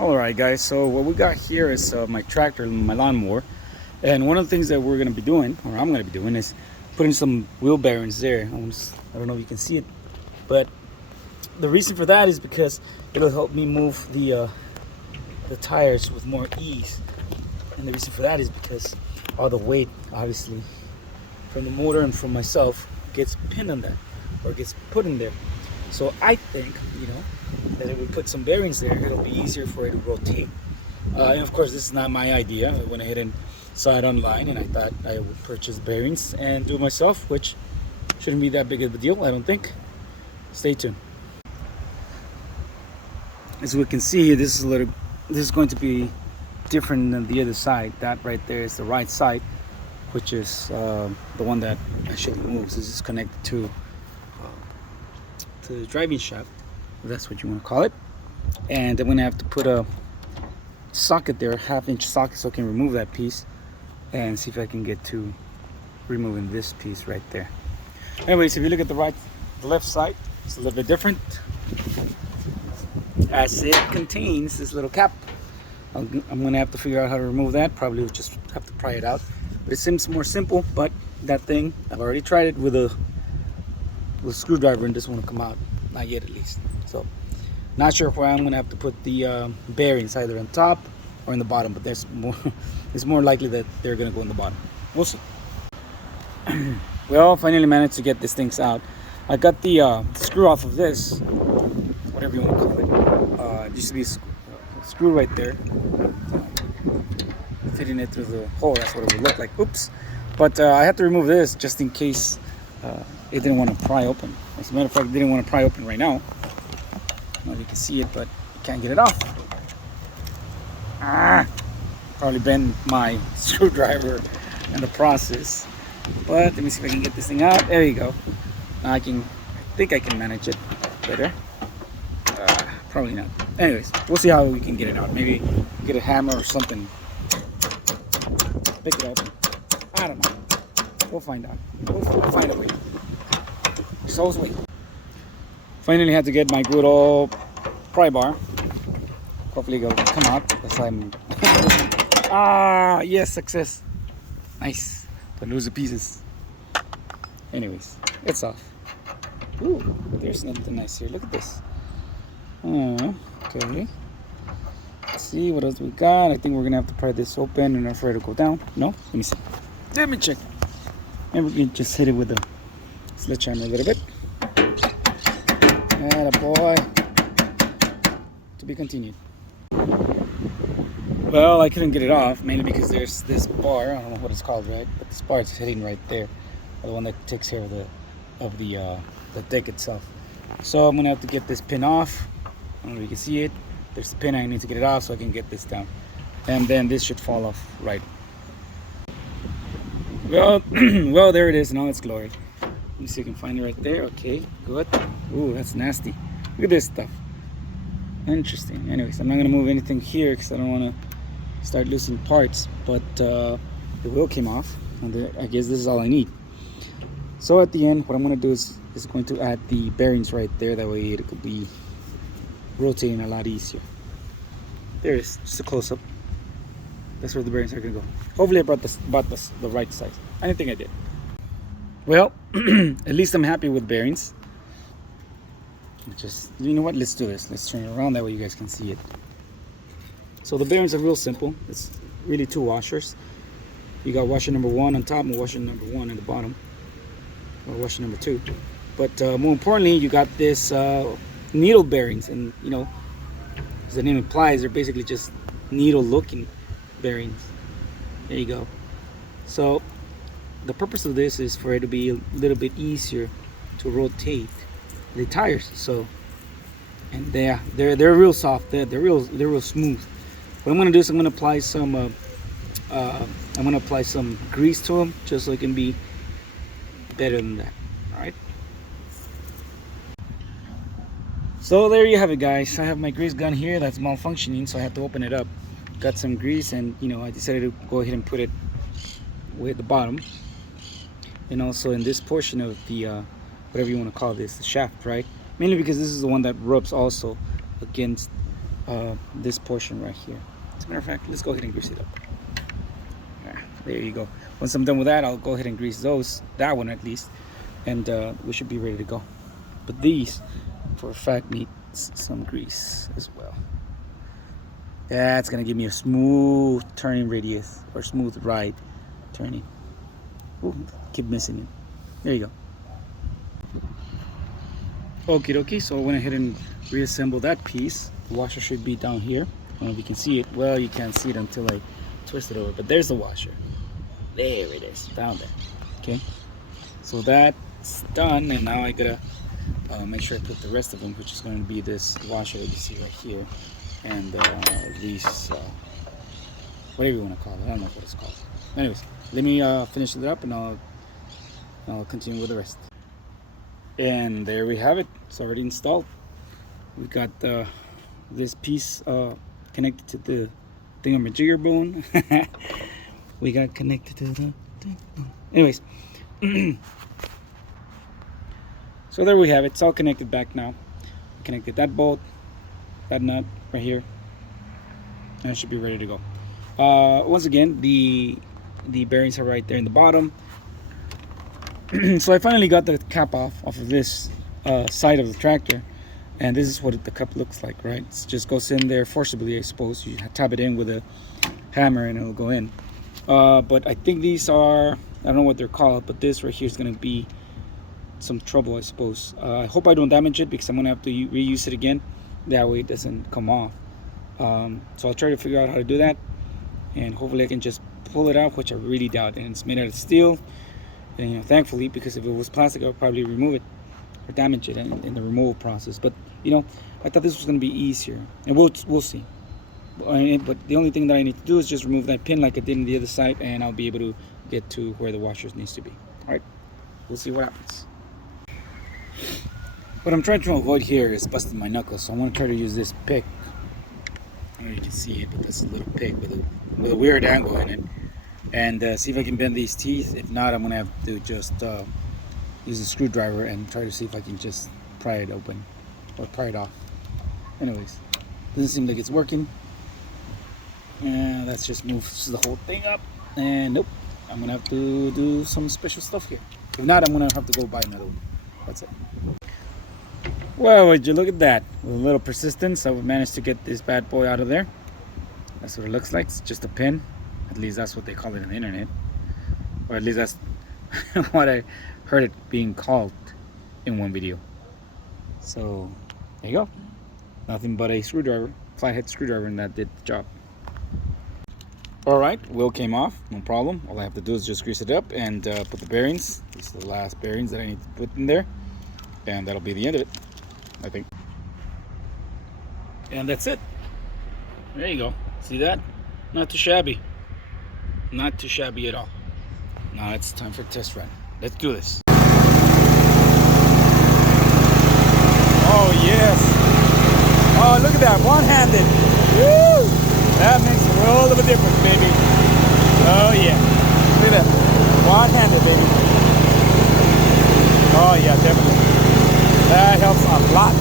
Alright guys, so what we got here is my tractor, my lawnmower, and one of the things that we're going to be doing, or I'm going to be doing, is putting some wheel bearings there. I don't know if you can see it, but the reason for that is because it'll help me move the tires with more ease. And the reason for that is because all the weight, obviously, from the motor and from myself gets pinned on that, or gets put in there. So I think, that if we put some bearings there, it'll be easier for it to rotate. And of course, this is not my idea. I went ahead and saw it online, and I thought I would purchase bearings and do it myself, which shouldn't be that big of a deal, I don't think. Stay tuned. As we can see, this is going to be different than the other side. That right there is the right side, which is the one that actually moves. This is connected to the driving shaft, if that's what you want to call it. And I'm gonna have to put a socket there, half-inch socket, so I can remove that piece and see if I can get to removing this piece right there. Anyways, if you look at the left side, it's a little bit different, as it contains this little cap. I'm gonna have to figure out how to remove that. Probably we'll just have to pry it out, but it seems more simple. But that thing, I've already tried it with a screwdriver and doesn't want to come out, not yet at least. So not sure where I'm gonna have to put the bearings, either on top or in the bottom, but there's more it's more likely that they're gonna go in the bottom. We'll see. Well, finally managed to get these things out. I got the screw off of this, whatever you want to call it. It used to be a screw right there, fitting it through the hole. That's what it would look like. Oops. But I had to remove this just in case it didn't want to pry open. As a matter of fact, it didn't want to pry open right now. I don't know if you can see it, but you can't get it off. Probably bent my screwdriver in the process. But let me see if I can get this thing out. There you go. Now I think I can manage it better. Probably not. Anyways, we'll see how we can get it out. Maybe get a hammer or something. Pick it up. I don't know. We'll find out. We'll find a way. So always wait. Finally had to get my good old pry bar. Hopefully it'll come out. That's why I'm yes, success. Nice. Don't lose the pieces. Anyways, it's off. Ooh, there's something nice here. Look at this. Okay. Let's see what else we got. I think we're gonna have to pry this open and for it to go down. No? Let me see. Let me check. Maybe we can just hit it with a sledgehammer a little bit. Attaboy. To be continued. Well, I couldn't get it off, mainly because there's this bar. I don't know what it's called, right? But this bar is hitting right there, the one that takes care of the deck itself. So I'm gonna have to get this pin off. I don't know if you can see it. There's the pin. I need to get it off so I can get this down, and then this should fall off right. Well, well, there it is in all its glory. Let me see if I can find it right there. Okay, good. Ooh, that's nasty. Look at this stuff. Interesting. Anyways, I'm not gonna move anything here because I don't want to start losing parts. But the wheel came off, and I guess this is all I need. So at the end, what I'm gonna do is going to add the bearings right there. That way it could be rotating a lot easier. There it is, just a close-up. That's where the bearings are gonna go. Hopefully I bought the right size. I didn't think I did. Well, at least I'm happy with bearings. Just, you know what, let's do this. Let's turn it around, that way you guys can see it. So the bearings are real simple. It's really two washers. You got washer number 1 on top and washer number 1 at the bottom, or washer number 2. But more importantly, you got this needle bearings, and as the name implies, they're basically just needle looking bearings. There you go. So the purpose of this is for it to be a little bit easier to rotate the tires. So, and they're real soft. They're real smooth. What I'm gonna do is I'm gonna apply some grease to them, just so it can be better than that. All right. So there you have it, guys. I have my grease gun here that's malfunctioning, so I have to open it up. Got some grease, and I decided to go ahead and put it way at the bottom, and also in this portion of the whatever you want to call this, the shaft, right? Mainly because this is the one that rubs also against this portion right here. As a matter of fact, let's go ahead and grease it up. There you go. Once I'm done with that, I'll go ahead and grease that one at least, and we should be ready to go. But these, for a fact, need some grease as well. That's gonna give me a smooth turning radius, or smooth ride turning. Ooh, keep missing it. There you go. Okie dokie, so I went ahead and reassembled that piece. The washer should be down here. I don't know if you can see it. Well, you can't see it until I twist it over, but there's the washer. There it is, down there. Okay, so that's done, and now I gotta make sure I put the rest of them, which is going to be this washer that you see right here, and these, whatever you want to call it. I don't know what it's called. Anyways, let me finish it up, and I'll continue with the rest. And there we have it. It's already installed. We've got this piece connected to the thingamajigger bone. We got connected to the thing. Anyways, so there we have it. It's all connected back now. We connected that bolt, that nut right here, and it should be ready to go. Once again, the bearings are right there in the bottom. So I finally got the cap off of this side of the tractor, and this is what the cup looks like, right? It just goes in there forcibly, I suppose. You tap it in with a hammer and it'll go in. But I think these are, I don't know what they're called, but this right here is going to be some trouble, I suppose. I hope I don't damage it, because I'm going to have to reuse it again. That way it doesn't come off. So I'll try to figure out how to do that, and hopefully I can just pull it out, which I really doubt. And it's made out of steel, and, you know, thankfully, because if it was plastic, I would probably remove it or damage it in the removal process. But, you know, I thought this was going to be easier, and we'll see. But the only thing that I need to do is just remove that pin like I did on the other side, and I'll be able to get to where the washers needs to be. All right, we'll see what happens. What I'm trying to avoid here is busting my knuckles, so I'm going to try to use this pick. I don't know if you can see it, but that's a little pick with a weird angle in it, and see if I can bend these teeth. If not, I'm going to have to just use a screwdriver and try to see if I can just pry it open or pry it off. Anyways, doesn't seem like it's working. And let's just move the whole thing up. And nope, I'm gonna have to do some special stuff here. If not, I'm gonna have to go buy another one. That's it. Well, would you look at that? With a little persistence, I managed to get this bad boy out of there. That's what it looks like. It's just a pin. At least that's what they call it on the internet. Or at least that's what I heard it being called in one video. So, there you go. Nothing but a screwdriver, flathead screwdriver, and that did the job. Alright, wheel came off, no problem. All I have to do is just grease it up and put the bearings. These are the last bearings that I need to put in there. And that'll be the end of it, I think. And that's it. There you go. See that? Not too shabby. Not too shabby at all. Now it's time for a test run. Let's do this. Oh, yes. Oh, look at that. One-handed. Woo! That makes a world of a difference, baby. Oh, yeah. Look at that. One-handed, baby. Oh, yeah, definitely. That helps a lot.